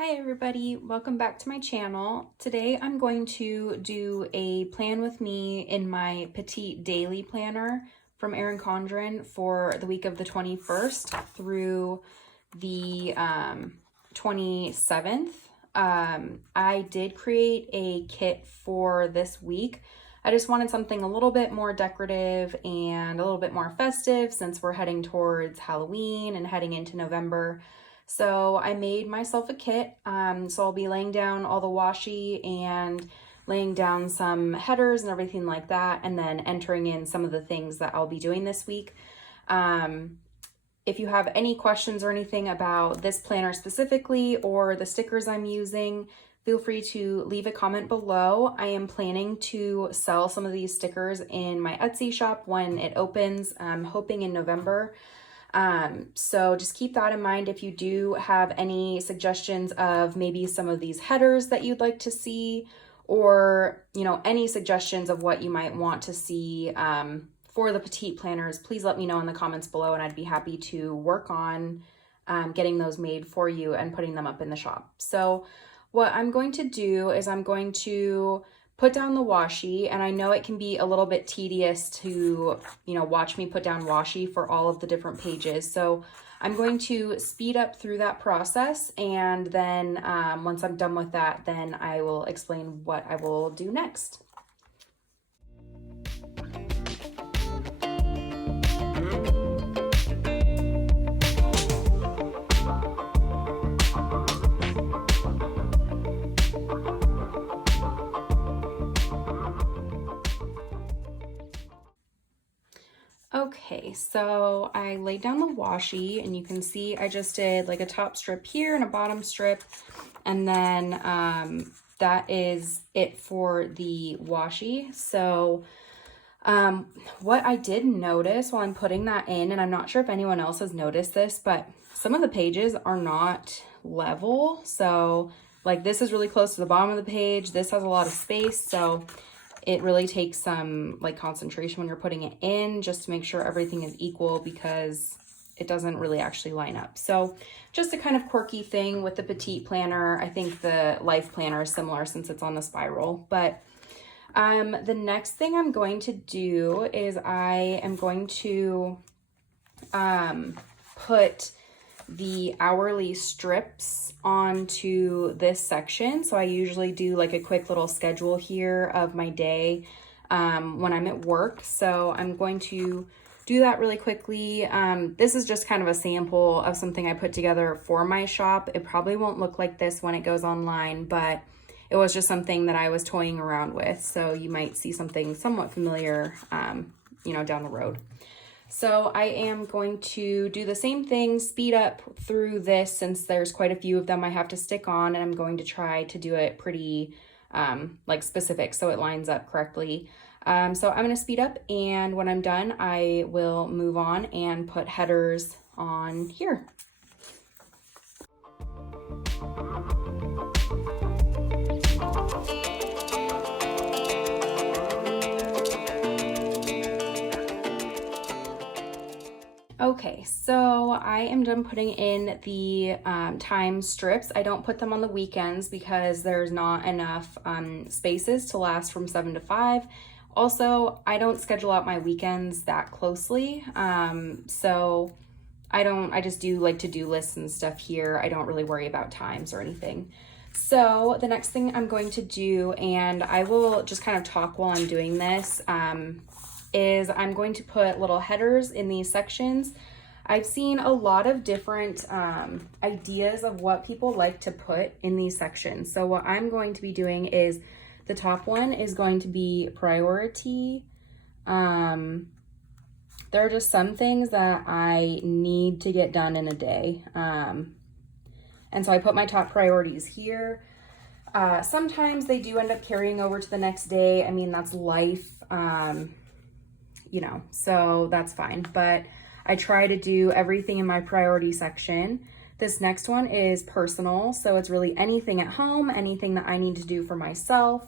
Hi everybody, welcome back to my channel. Today I'm going to do a plan with me in my Petite daily planner from Erin Condren for the week of the 21st through the 27th. I did create a kit for this week. I just wanted something a little bit more decorative and a little bit more festive since we're heading towards Halloween and heading into November. So I made myself a kit. So I'll be laying down all the washi and laying down some headers and everything like that, and then entering in some of the things that I'll be doing this week. If you have any questions or anything about this planner specifically or the stickers I'm using, feel free to leave a comment below. I am planning to sell some of these stickers in my Etsy shop when it opens. I'm hoping in November. So just keep that in mind if you do have any suggestions of maybe some of these headers that you'd like to see, or, any suggestions of what you might want to see, for the Petite planners. Please let me know in the comments below and I'd be happy to work on, getting those made for you and putting them up in the shop. So what I'm going to do is I'm going to put down the washi, and I know it can be a little bit tedious to, watch me put down washi for all of the different pages. So I'm going to speed up through that process, and then once I'm done with that, then I will explain what I will do next. Okay, so I laid down the washi, and you can see I just did like a top strip here and a bottom strip, and then that is it for the washi. So what I did notice while I'm putting that in, and I'm not sure if anyone else has noticed this, but some of the pages are not level. So like this is really close to the bottom of the page. This has a lot of space, so it really takes some concentration when you're putting it in, just to make sure everything is equal, because it doesn't really actually line up. So just a kind of quirky thing with the Petite planner. I think the Life planner is similar since it's on the spiral. But the next thing I'm going to do is I am going to put the hourly strips onto this section. So I usually do like a quick little schedule here of my day when I'm at work. So I'm going to do that really quickly. This is just kind of a sample of something I put together for my shop. It probably won't look like this when it goes online, but it was just something that I was toying around with. So you might see something somewhat familiar, down the road. So I am going to do the same thing, speed up through this since there's quite a few of them I have to stick on, and I'm going to try to do it pretty specific so it lines up correctly. So I'm going to speed up, and when I'm done, I will move on and put headers on here. Okay, so I am done putting in the time strips. I don't put them on the weekends because there's not enough spaces to last from 7 to 5. Also, I don't schedule out my weekends that closely. So I just do like to-do lists and stuff here. I don't really worry about times or anything. So the next thing I'm going to do, and I will just kind of talk while I'm doing this, is I'm going to put little headers in these sections. I've seen a lot of different ideas of what people like to put in these sections. So what I'm going to be doing is the top one is going to be priority. There are just some things that I need to get done in a day. And so I put my top priorities here. Sometimes they do end up carrying over to the next day. I mean, that's life. So that's fine, but I try to do everything in my priority section. This next one is personal, so it's really anything at home, anything that I need to do for myself.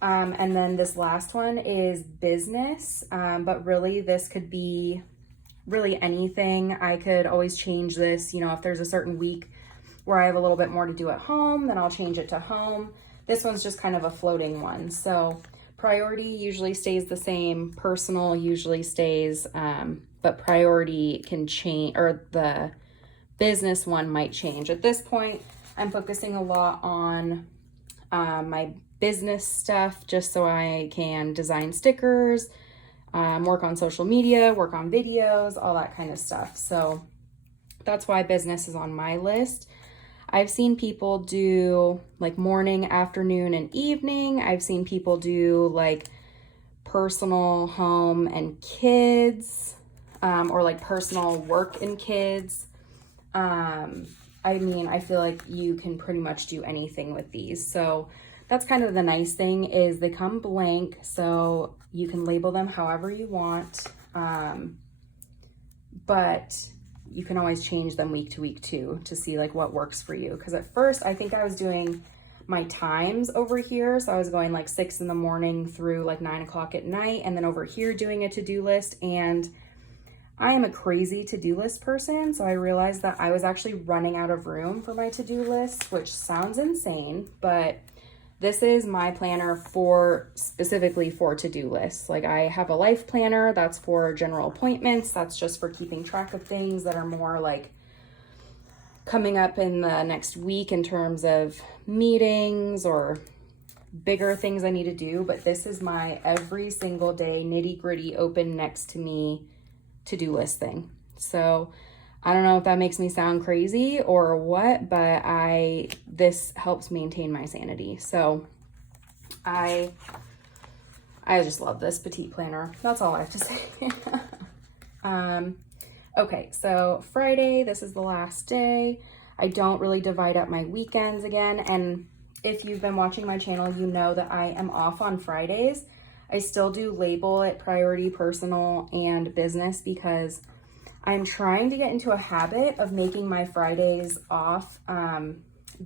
And then this last one is business, but really this could be really anything. I could always change this, if there's a certain week where I have a little bit more to do at home, then I'll change it to home. This one's just kind of a floating one. So priority usually stays the same, personal usually stays, but priority can change, or the business one might change. At this point, I'm focusing a lot on my business stuff just so I can design stickers, work on social media, work on videos, all that kind of stuff. So that's why business is on my list. I've seen people do like morning, afternoon, and evening. I've seen people do like personal, home, and kids, or like personal, work, and kids. I mean, I feel like you can pretty much do anything with these. So that's kind of the nice thing, is they come blank, so you can label them however you want. But you can always change them week to week too, to see like what works for you. Because at first I think I was doing my times over here. So I was going like 6 in the morning through like 9 o'clock at night, and then over here doing a to-do list. And I am a crazy to-do list person. So I realized that I was actually running out of room for my to-do list, which sounds insane, but this is my planner for specifically for to-do lists. Like I have a life planner that's for general appointments. That's just for keeping track of things that are more like coming up in the next week in terms of meetings or bigger things I need to do. But this is my every single day nitty gritty open next to me to-do list thing. So I don't know if that makes me sound crazy or what, but this helps maintain my sanity. So I just love this Petite planner. That's all I have to say. Okay, so Friday, this is the last day. I don't really divide up my weekends again. And if you've been watching my channel, you know that I am off on Fridays. I still do label it priority, personal, and business because I'm trying to get into a habit of making my Fridays off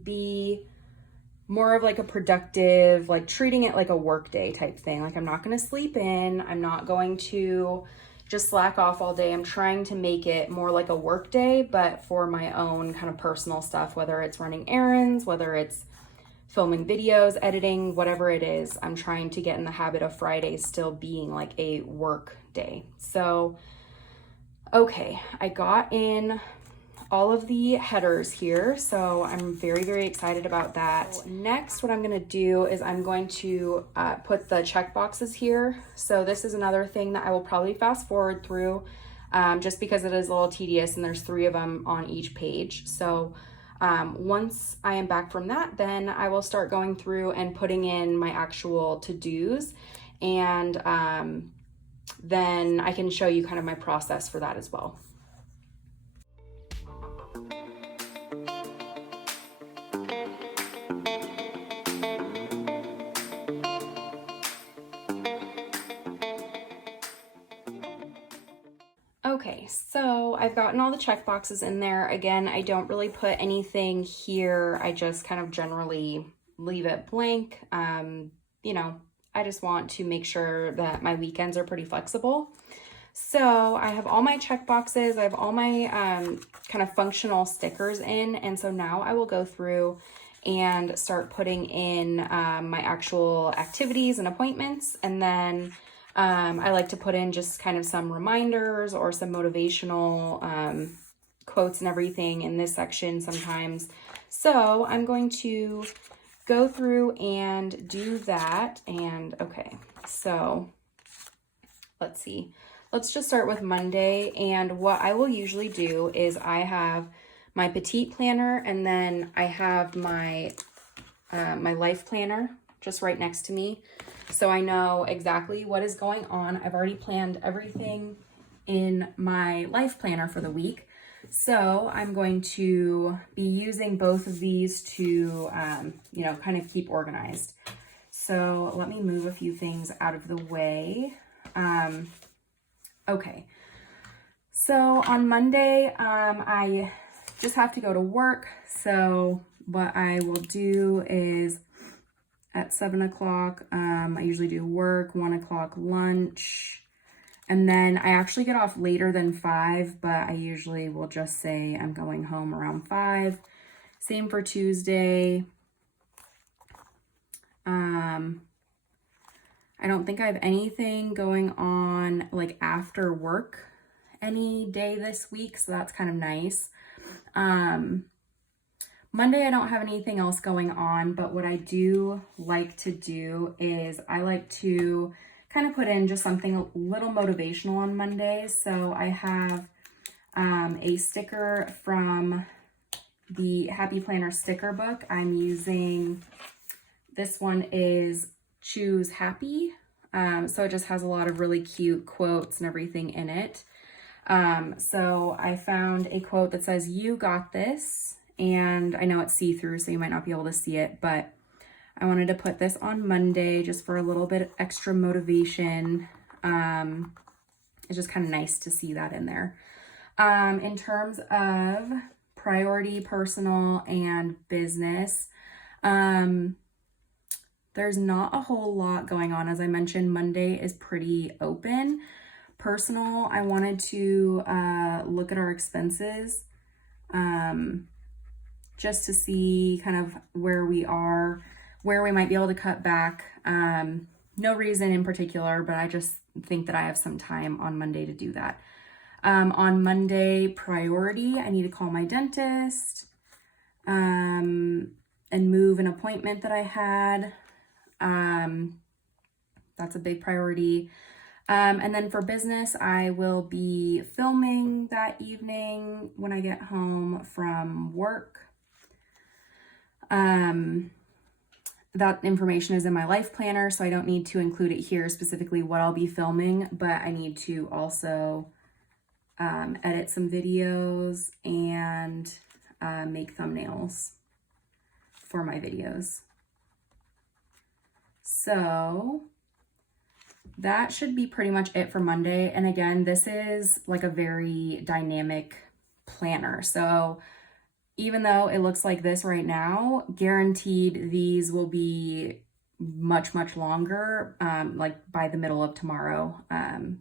be more of like a productive, like treating it like a work day type thing. Like I'm not going to sleep in. I'm not going to just slack off all day. I'm trying to make it more like a work day, but for my own kind of personal stuff, whether it's running errands, whether it's filming videos, editing, whatever it is. I'm trying to get in the habit of Fridays still being like a work day. So okay, I got in all of the headers here, so I'm very, very excited about that. So next, what I'm gonna do is I'm going to put the check boxes here. So this is another thing that I will probably fast forward through just because it is a little tedious and there's 3 of them on each page. So once I am back from that, then I will start going through and putting in my actual to-dos, and then I can show you kind of my process for that as well. Okay, so I've gotten all the check boxes in there. Again, I don't really put anything here. I just kind of generally leave it blank. You know, I just want to make sure that my weekends are pretty flexible. So I have all my check boxes. I have all my kind of functional stickers in. And so now I will go through and start putting in my actual activities and appointments. And then I like to put in just kind of some reminders or some motivational quotes and everything in this section sometimes. So I'm going to go through and do that. And okay, so let's see. Let's just start with Monday. And what I will usually do is I have my Petite planner, and then I have my my life planner just right next to me. So I know exactly what is going on. I've already planned everything in my life planner for the week. So I'm going to be using both of these to, you know, kind of keep organized. So let me move a few things out of the way. Okay. So on Monday, I just have to go to work. So what I will do is at 7 o'clock, I usually do work, 1 o'clock lunch, and then I actually get off later than 5, but I usually will just say I'm going home around 5. Same for Tuesday. I don't think I have anything going on like after work any day this week, so that's kind of nice. Monday, I don't have anything else going on, but what I do like to do is I like to kind of put in just something a little motivational on Mondays. So I have a sticker from the Happy Planner sticker book. I'm using, this one is Choose Happy. So it just has a lot of really cute quotes and everything in it. So I found a quote that says, "You got this." And I know it's see-through, so you might not be able to see it, but I wanted to put this on Monday just for a little bit of extra motivation. It's just kind of nice to see that in there. In terms of priority, personal, and business, there's not a whole lot going on. As I mentioned, Monday is pretty open. Personal, I wanted to look at our expenses just to see kind of where we are, where we might be able to cut back. No reason in particular, but I just think that I have some time on Monday to do that. On Monday, priority, I need to call my dentist and move an appointment that I had. That's a big priority. And then for business, I will be filming that evening when I get home from work. That information is in my life planner, so I don't need to include it here specifically what I'll be filming, but I need to also edit some videos and make thumbnails for my videos. So that should be pretty much it for Monday. And again, this is like a very dynamic planner. So even though it looks like this right now, guaranteed these will be much, much longer, like by the middle of tomorrow,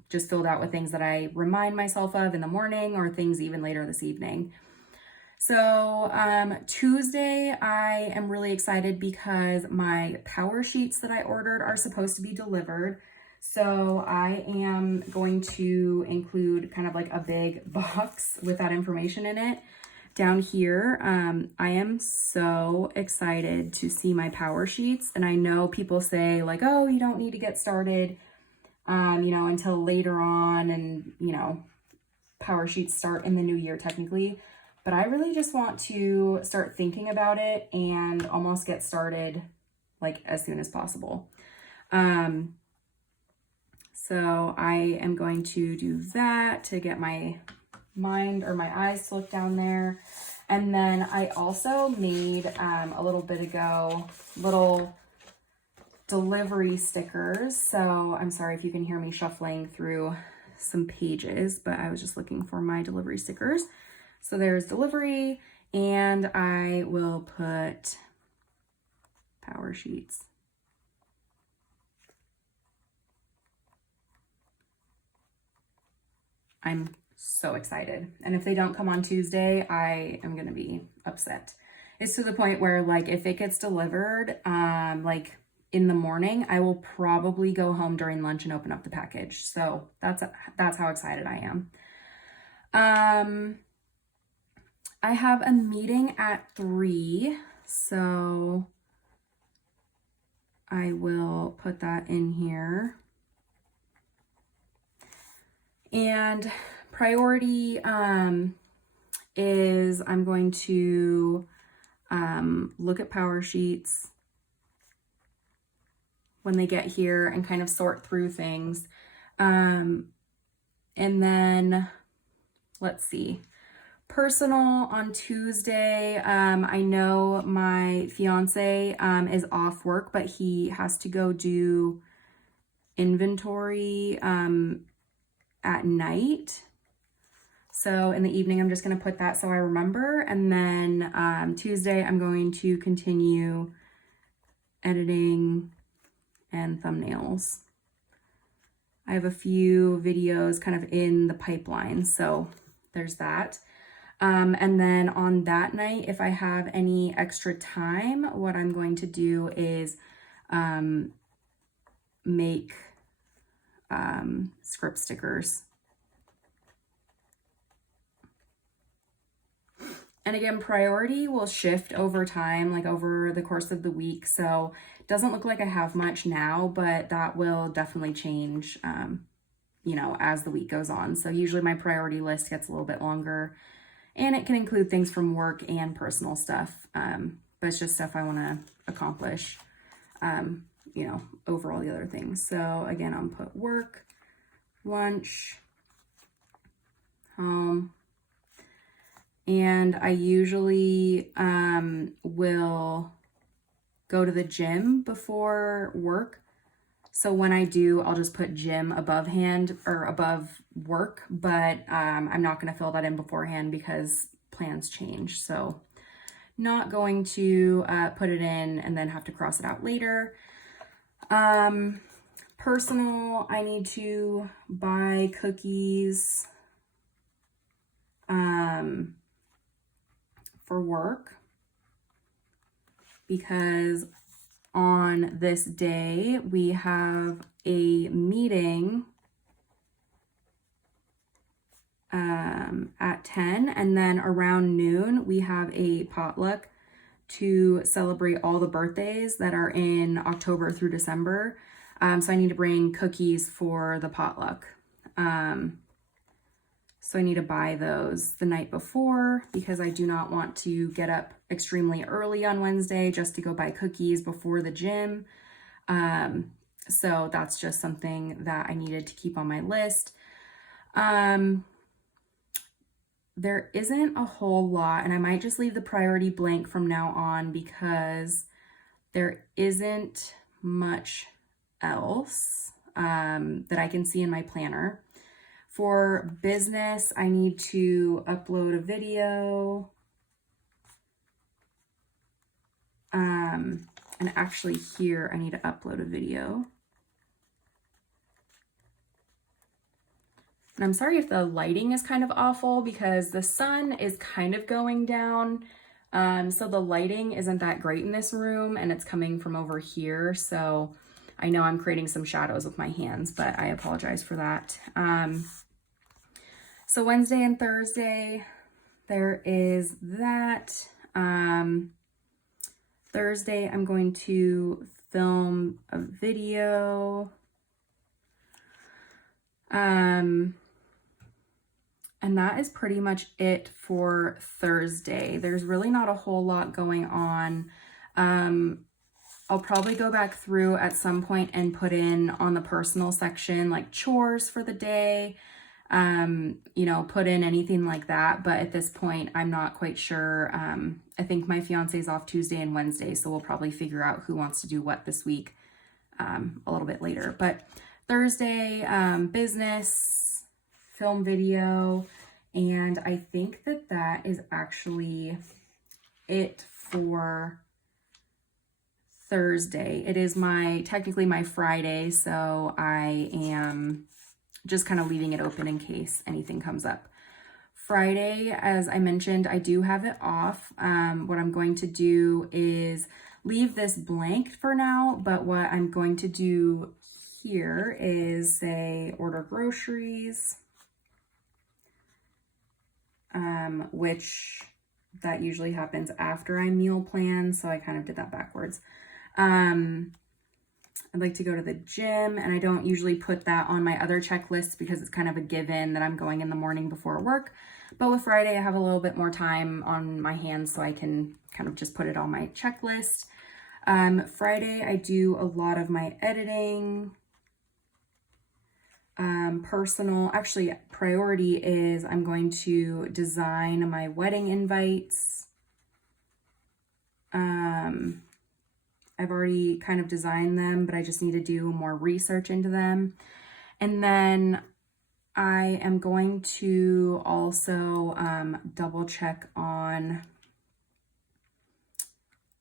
just filled out with things that I remind myself of in the morning or things even later this evening. So Tuesday, I am really excited because my power sheets that I ordered are supposed to be delivered. So I am going to include kind of like a big box with that information in it down here. I am so excited to see my power sheets. And I know people say like, oh, you don't need to get started, until later on. And, power sheets start in the new year technically. But I really just want to start thinking about it and almost get started like as soon as possible. So I am going to do that to get my mind or my eyes to look down there. And then I also made a little bit ago little delivery stickers. So I'm sorry if you can hear me shuffling through some pages, but I was just looking for my delivery stickers. So there's delivery, and I will put power sheets. I'm so excited. And if they don't come on Tuesday, I am going to be upset. It's to the point where like if it gets delivered like in the morning, I will probably go home during lunch and open up the package. So that's how excited I am. I have a meeting at 3, so I will put that in here. And priority is I'm going to look at power sheets when they get here and kind of sort through things. And then let's see. Personal on Tuesday, I know my fiance is off work, but he has to go do inventory at night. So in the evening, I'm just going to put that so I remember. And then Tuesday, I'm going to continue editing and thumbnails. I have a few videos kind of in the pipeline, so there's that. And then on that night, if I have any extra time, what I'm going to do is make script stickers. And again, priority will shift over time, like over the course of the week. So it doesn't look like I have much now, but that will definitely change, you know, as the week goes on. So usually my priority list gets a little bit longer, and it can include things from work and personal stuff. But it's just stuff I want to accomplish, you know, over all the other things. So again, I'll put work, lunch, home. And I usually will go to the gym before work. So when I do, I'll just put gym above hand or above work, but I'm not going to fill that in beforehand because plans change. So not going to put it in and then have to cross it out later. Personal, I need to buy cookies for work because on this day we have a meeting at 10, and then around noon we have a potluck to celebrate all the birthdays that are in October through December. So I need to bring cookies for the potluck. So I need to buy those the night before because I do not want to get up extremely early on Wednesday just to go buy cookies before the gym. So that's just something that I needed to keep on my list. There isn't a whole lot, and I might just leave the priority blank from now on because there isn't much else that I can see in my planner. For business, I need to upload a video. And actually here, I need to upload a video. And I'm sorry if the lighting is kind of awful because the sun is kind of going down. So the lighting isn't that great in this room and it's coming from over here. So I know I'm creating some shadows with my hands, but I apologize for that. So Wednesday and Thursday, there is that. Thursday, I'm going to film a video. And that is pretty much it for Thursday. There's really not a whole lot going on. I'll probably go back through at some point and put in on the personal section, like chores for the day, you know, put in anything like that. But at this point, I'm not quite sure. I think my fiance's off Tuesday and Wednesday, so we'll probably figure out who wants to do what this week a little bit later. But Thursday, business, film video, and I think that that is actually it for Thursday. It is technically my Friday, so I am just kind of leaving it open in case anything comes up. Friday, as I mentioned, I do have it off. What I'm going to do is leave this blank for now, but what I'm going to do here is say order groceries, which that usually happens after I meal plan, so I kind of did that backwards. I'd like to go to the gym, and I don't usually put that on my other checklists because it's kind of a given that I'm going in the morning before work. But with Friday, I have a little bit more time on my hands, so I can kind of just put it on my checklist. Friday, I do a lot of my editing. Personal, actually, priority is I'm going to design my wedding invites. I've already kind of designed them, but I just need to do more research into them. And then I am going to also double check on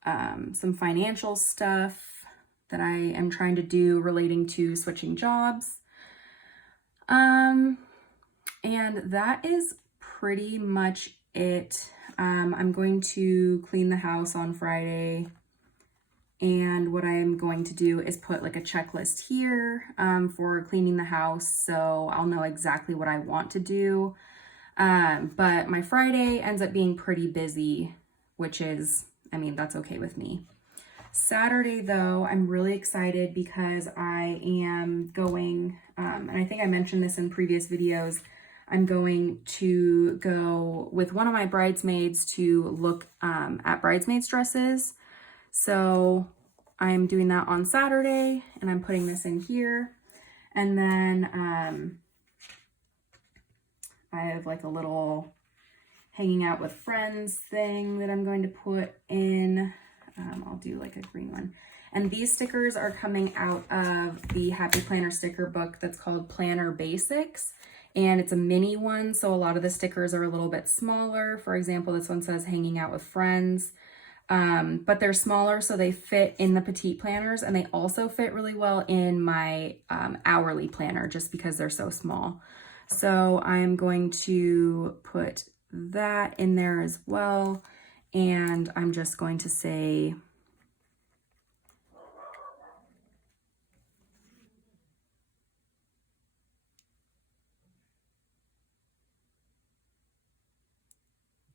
some financial stuff that I am trying to do relating to switching jobs. And that is pretty much it. I'm going to clean the house on Friday. And what I'm going to do is put like a checklist here for cleaning the house, so I'll know exactly what I want to do. But my Friday ends up being pretty busy, which is, I mean, that's okay with me. Saturday though, I'm really excited because I am going, and I think I mentioned this in previous videos, I'm going to go with one of my bridesmaids to look at bridesmaids dresses. So I'm doing that on Saturday, and I'm putting this in here. And then I have like a little hanging out with friends thing that I'm going to put in. I'll do like a green one. And these stickers are coming out of the Happy Planner sticker book that's called Planner Basics. And it's a mini one, so a lot of the stickers are a little bit smaller. For example, this one says hanging out with friends. But they're smaller, so they fit in the Petite planners, and they also fit really well in my hourly planner just because they're so small. So I'm going to put that in there as well, and I'm just going to say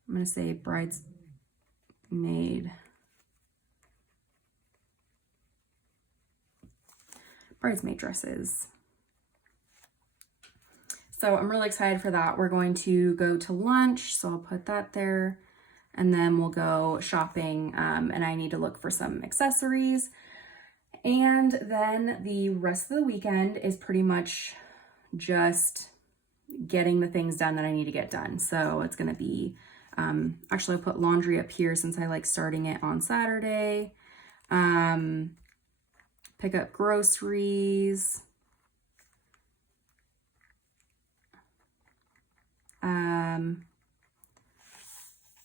I'm going to say bridesmaid dresses. So I'm really excited for that. We're going to go to lunch, so I'll put that there, and then we'll go shopping, and I need to look for some accessories. And then the rest of the weekend is pretty much just getting the things done that I need to get done. So it's going to be, actually I'll put laundry up here since I like starting it on Saturday. Pick up groceries.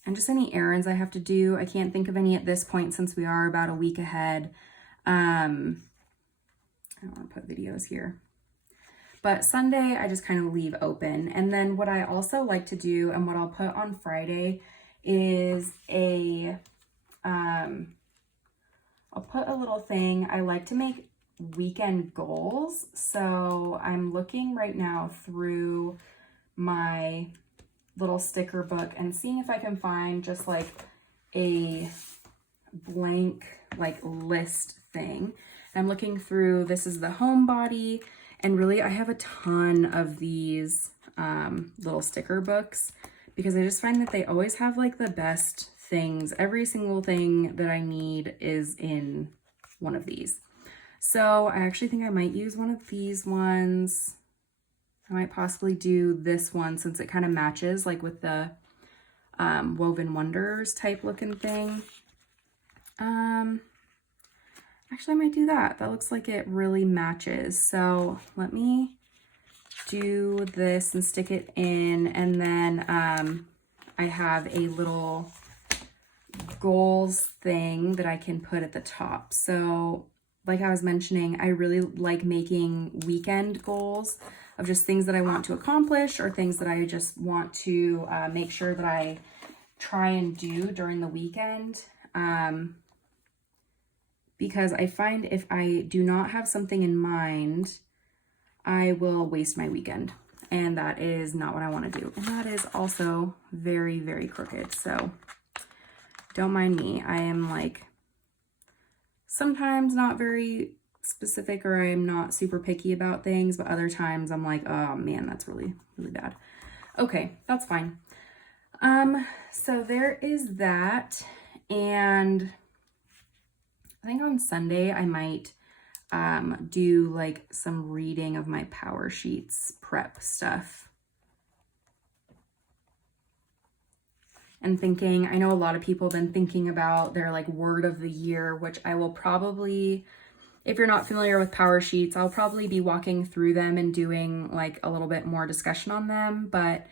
And just any errands I have to do. I can't think of any at this point since we are about a week ahead. I don't want to put videos here. But Sunday, I just kind of leave open. And then what I also like to do, and what I'll put on Friday, is I'll put a little thing. I like to make weekend goals. So I'm looking right now through my little sticker book and seeing if I can find just like a blank like list thing. And I'm looking through, this is the home body, and really I have a ton of these little sticker books because I just find that they always have like the best things. Every single thing that I need is in one of these. So I actually think I might use one of these ones. I might possibly do this one since it kind of matches like with the Woven Wonders type looking thing. Actually, I might do that. That looks like it really matches. So let me do this and stick it in. And then I have a little goals thing that I can put at the top. So like I was mentioning, I really like making weekend goals of just things that I want to accomplish or things that I just want to make sure that I try and do during the weekend. Because I find if I do not have something in mind, I will waste my weekend. And that is not what I want to do. And that is also very, very crooked. So don't mind me. I am like sometimes not very specific, or I'm not super picky about things, but other times I'm like, oh man, that's really, really bad. Okay, that's fine. So there is that. And I think on Sunday I might do like some reading of my Power Sheets prep stuff. And thinking, I know a lot of people have been thinking about their like word of the year, which I will probably, if you're not familiar with Power Sheets, I'll probably be walking through them and doing like a little bit more discussion on them. But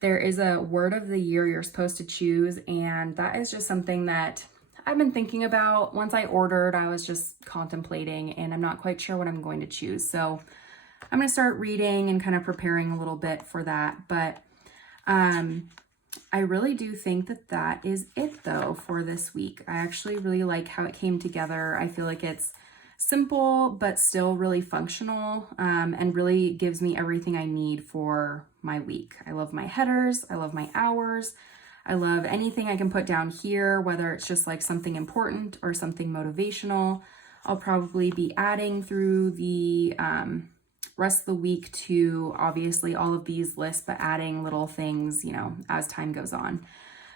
there is a word of the year you're supposed to choose, and that is just something that I've been thinking about. Once I ordered, I was just contemplating, and I'm not quite sure what I'm going to choose. So I'm going to start reading and kind of preparing a little bit for that. But I really do think that that is it though for this week. I actually really like how it came together. I feel like it's simple, but still really functional, and really gives me everything I need for my week. I love my headers. I love my hours. I love anything I can put down here, whether it's just like something important or something motivational. I'll probably be adding through the rest of the week to obviously all of these lists, but adding little things, you know, as time goes on.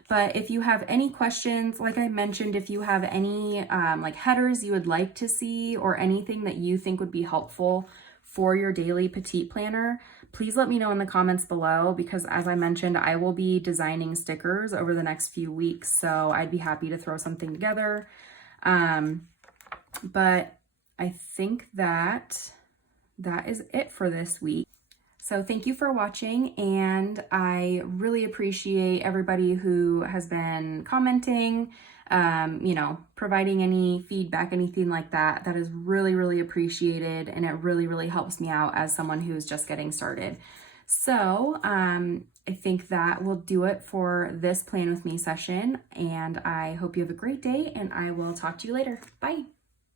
But if you have any questions, like I mentioned, if you have any like headers you would like to see or anything that you think would be helpful for your daily Petite planner, please let me know in the comments below, because as I mentioned, I will be designing stickers over the next few weeks. So I'd be happy to throw something together. But I think that is it for this week. So thank you for watching, and I really appreciate everybody who has been commenting, you know, providing any feedback, anything like that. That is really, really appreciated, and it really, really helps me out as someone who's just getting started. So I think that will do it for this Plan With Me session, and I hope you have a great day, and I will talk to you later. Bye.